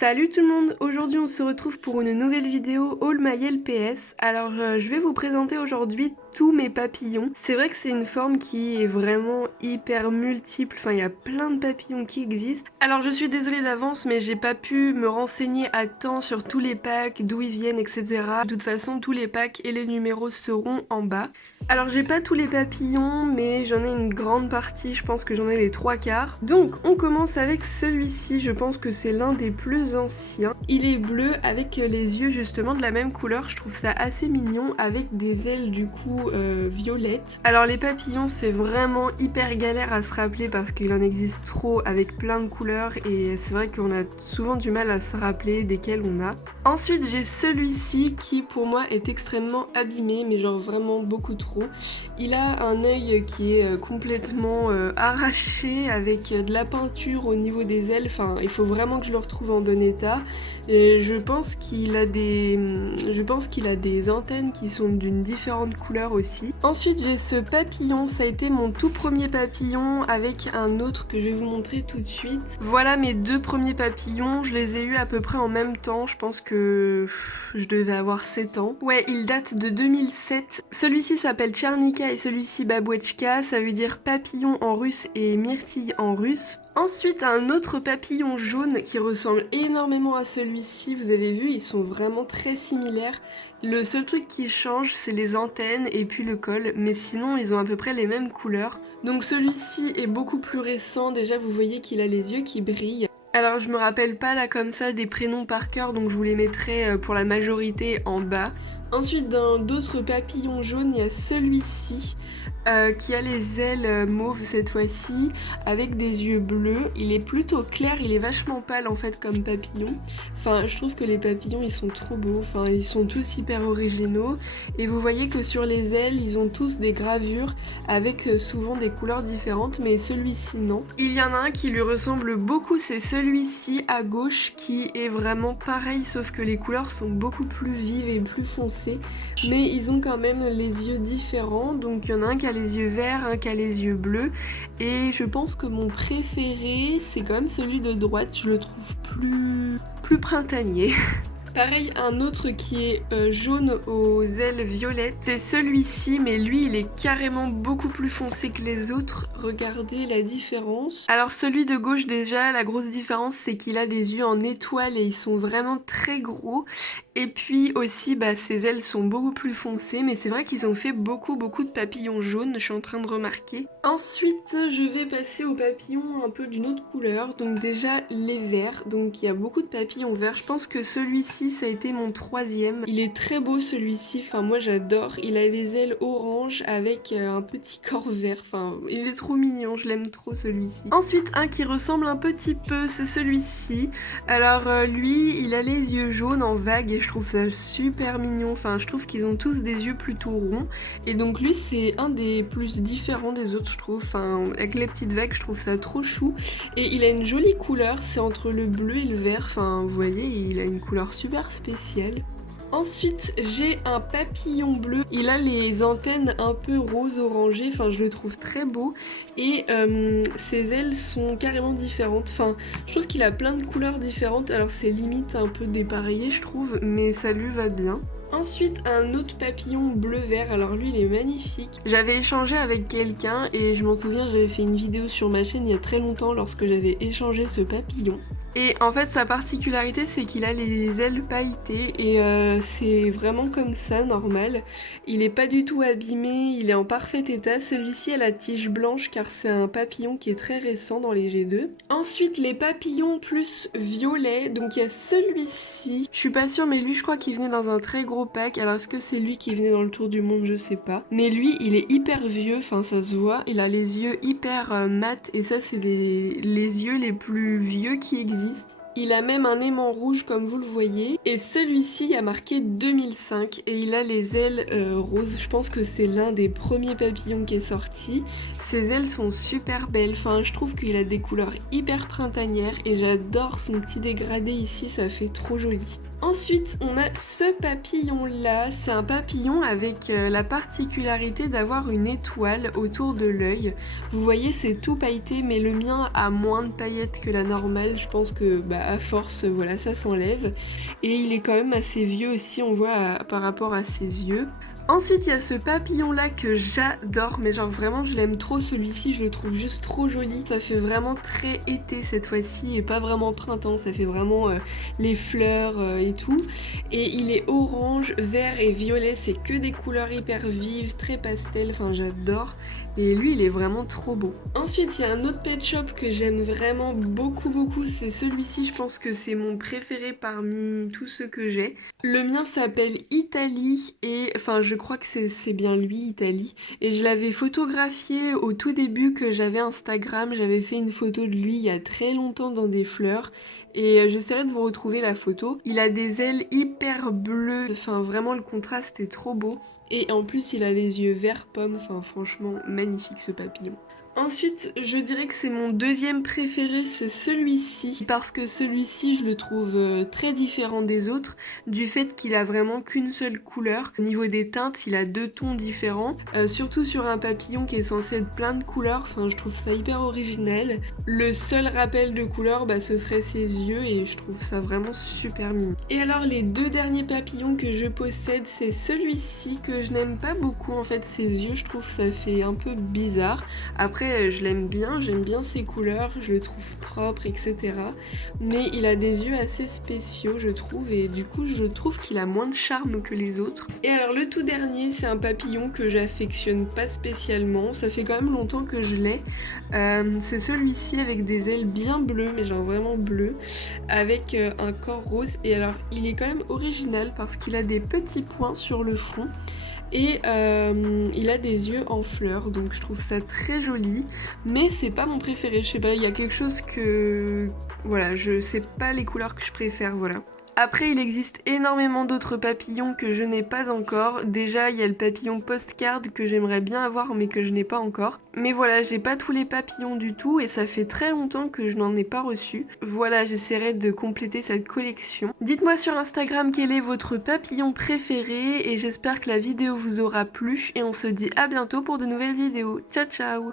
Salut tout le monde, aujourd'hui on se retrouve pour une nouvelle vidéo All My LPS. Alors je vais vous présenter aujourd'hui tous mes papillons. C'est vrai que c'est une forme qui est vraiment hyper multiple, enfin il y a plein de papillons qui existent. Alors je suis désolée d'avance mais j'ai pas pu me renseigner à temps sur tous les packs, d'où ils viennent, etc. De toute façon tous les packs et les numéros seront en bas. Alors j'ai pas tous les papillons mais j'en ai une grande partie, je pense que j'en ai les 3/4. Donc on commence avec celui-ci, je pense que c'est l'un des plus ancien. Il est bleu avec les yeux justement de la même couleur, je trouve ça assez mignon avec des ailes du coup violettes. Alors les papillons c'est vraiment hyper galère à se rappeler parce qu'il en existe trop avec plein de couleurs et c'est vrai qu'on a souvent du mal à se rappeler desquels on a. Ensuite j'ai celui-ci qui pour moi est extrêmement abîmé mais genre vraiment beaucoup trop. Il a un œil qui est complètement arraché avec de la peinture au niveau des ailes, enfin il faut vraiment que je le retrouve en bon état. Et je pense qu'il a des antennes qui sont d'une différente couleur aussi. Ensuite j'ai ce papillon, ça a été mon tout premier papillon avec un autre que je vais vous montrer tout de suite. Voilà mes deux premiers papillons, je les ai eus à peu près en même temps, je pense que je devais avoir 7 ans. Ouais, ils datent de 2007. Celui-ci s'appelle Tchernika et celui-ci Babouechka, ça veut dire papillon en russe et myrtille en russe. Ensuite, un autre papillon jaune qui ressemble énormément à celui-ci. Vous avez vu, ils sont vraiment très similaires. Le seul truc qui change, c'est les antennes et puis le col. Mais sinon, ils ont à peu près les mêmes couleurs. Donc celui-ci est beaucoup plus récent. Déjà, vous voyez qu'il a les yeux qui brillent. Alors, je me rappelle pas là comme ça des prénoms par cœur, donc je vous les mettrai pour la majorité en bas. Ensuite, dans d'autres papillons jaunes, il y a celui-ci qui a les ailes mauves cette fois-ci, avec des yeux bleus. Il est plutôt clair, il est vachement pâle en fait comme papillon. Enfin, je trouve que les papillons ils sont trop beaux, enfin ils sont tous hyper originaux. Et vous voyez que sur les ailes, ils ont tous des gravures avec souvent des couleurs différentes, mais celui-ci non. Il y en a un qui lui ressemble beaucoup, c'est celui-ci à gauche qui est vraiment pareil, sauf que les couleurs sont beaucoup plus vives et plus foncées. Mais ils ont quand même les yeux différents, donc il y en a un qui a les yeux verts, un qui a les yeux bleus. Et je pense que mon préféré, c'est quand même celui de droite, je le trouve plus printanier. Pareil, un autre qui est jaune aux ailes violettes, c'est celui-ci, mais lui il est carrément beaucoup plus foncé que les autres. Regardez la différence. Alors celui de gauche déjà, la grosse différence c'est qu'il a des yeux en étoile et ils sont vraiment très gros. Et puis aussi, ses ailes sont beaucoup plus foncées, mais c'est vrai qu'ils ont fait beaucoup de papillons jaunes, je suis en train de remarquer. Ensuite, je vais passer aux papillons un peu d'une autre couleur, donc déjà les verts, donc il y a beaucoup de papillons verts. Je pense que celui-ci, ça a été mon troisième. Il est très beau celui-ci, enfin moi j'adore. Il a les ailes orange avec un petit corps vert, enfin il est trop mignon, je l'aime trop celui-ci. Ensuite, un qui ressemble un petit peu, c'est celui-ci. Alors lui, il a les yeux jaunes en vague et je trouve ça super mignon, enfin je trouve qu'ils ont tous des yeux plutôt ronds et donc lui c'est un des plus différents des autres je trouve, enfin avec les petites vagues je trouve ça trop chou et il a une jolie couleur, c'est entre le bleu et le vert, enfin vous voyez il a une couleur super spéciale. Ensuite j'ai un papillon bleu, il a les antennes un peu rose orangé, enfin je le trouve très beau et ses ailes sont carrément différentes, enfin je trouve qu'il a plein de couleurs différentes, alors c'est limite un peu dépareillé je trouve mais ça lui va bien. Ensuite un autre papillon bleu vert, alors lui il est magnifique. J'avais échangé avec quelqu'un et je m'en souviens, j'avais fait une vidéo sur ma chaîne il y a très longtemps lorsque j'avais échangé ce papillon. Et en fait sa particularité c'est qu'il a les ailes pailletées et c'est vraiment comme ça, normal. Il est pas du tout abîmé, il est en parfait état. Celui-ci a la tige blanche car c'est un papillon qui est très récent dans les G2. Ensuite les papillons plus violets, donc il y a celui-ci. Je suis pas sûre mais lui je crois qu'il venait dans un très gros pack. Alors est-ce que c'est lui qui venait dans le tour du monde, je sais pas. Mais lui il est hyper vieux, enfin ça se voit. Il a les yeux hyper mat et ça c'est les yeux les plus vieux qui existent. Il a même un aimant rouge comme vous le voyez et celui-ci a marqué 2005 et il a les ailes roses. Je pense que c'est l'un des premiers papillons qui est sorti. Ses ailes sont super belles, enfin je trouve qu'il a des couleurs hyper printanières et j'adore son petit dégradé ici, ça fait trop joli. Ensuite, on a ce papillon-là. C'est un papillon avec la particularité d'avoir une étoile autour de l'œil. Vous voyez, c'est tout pailleté, mais le mien a moins de paillettes que la normale. Je pense que à force, voilà, ça s'enlève. Et il est quand même assez vieux aussi, on voit par rapport à ses yeux. Ensuite, il y a ce papillon là que j'adore, mais genre vraiment je l'aime trop, celui-ci je le trouve juste trop joli. Ça fait vraiment très été cette fois-ci et pas vraiment printemps, ça fait vraiment les fleurs et tout. Et il est orange, vert et violet, c'est que des couleurs hyper vives, très pastel, enfin j'adore. Et lui il est vraiment trop beau. Ensuite il y a un autre pet shop que j'aime vraiment beaucoup, c'est celui-ci, je pense que c'est mon préféré parmi tous ceux que j'ai. Le mien s'appelle Italie et enfin je crois que c'est bien lui, Italie. Et je l'avais photographié au tout début que j'avais Instagram, j'avais fait une photo de lui il y a très longtemps dans des fleurs. Et j'essaierai de vous retrouver la photo. Il a des ailes hyper bleues, enfin vraiment le contraste est trop beau. Et en plus il a les yeux vert pomme, enfin franchement magnifique ce papillon. Ensuite, je dirais que c'est mon deuxième préféré, c'est celui-ci, parce que celui-ci, je le trouve très différent des autres, du fait qu'il a vraiment qu'une seule couleur. Au niveau des teintes, il a 2 tons différents, surtout sur un papillon qui est censé être plein de couleurs, enfin je trouve ça hyper original. Le seul rappel de couleur, bah, ce serait ses yeux, et je trouve ça vraiment super mignon. Et alors les 2 derniers papillons que je possède, c'est celui-ci que je n'aime pas beaucoup, en fait ses yeux, je trouve ça fait un peu bizarre. Après, je l'aime bien, j'aime bien ses couleurs, je le trouve propre, etc. Mais il a des yeux assez spéciaux, je trouve, et du coup, je trouve qu'il a moins de charme que les autres. Et alors, le tout dernier, c'est un papillon que j'affectionne pas spécialement, ça fait quand même longtemps que je l'ai. C'est celui-ci avec des ailes bien bleues, mais genre vraiment bleues, avec un corps rose. Et alors, il est quand même original parce qu'il a des petits points sur le front. Et il a des yeux en fleurs, donc je trouve ça très joli, mais c'est pas mon préféré, je sais pas, il y a quelque chose que... Voilà, je sais pas les couleurs que je préfère, voilà. Après, il existe énormément d'autres papillons que je n'ai pas encore. Déjà, il y a le papillon postcard que j'aimerais bien avoir mais que je n'ai pas encore. Mais voilà, j'ai pas tous les papillons du tout et ça fait très longtemps que je n'en ai pas reçu. Voilà, j'essaierai de compléter cette collection. Dites-moi sur Instagram quel est votre papillon préféré et j'espère que la vidéo vous aura plu et on se dit à bientôt pour de nouvelles vidéos. Ciao ciao!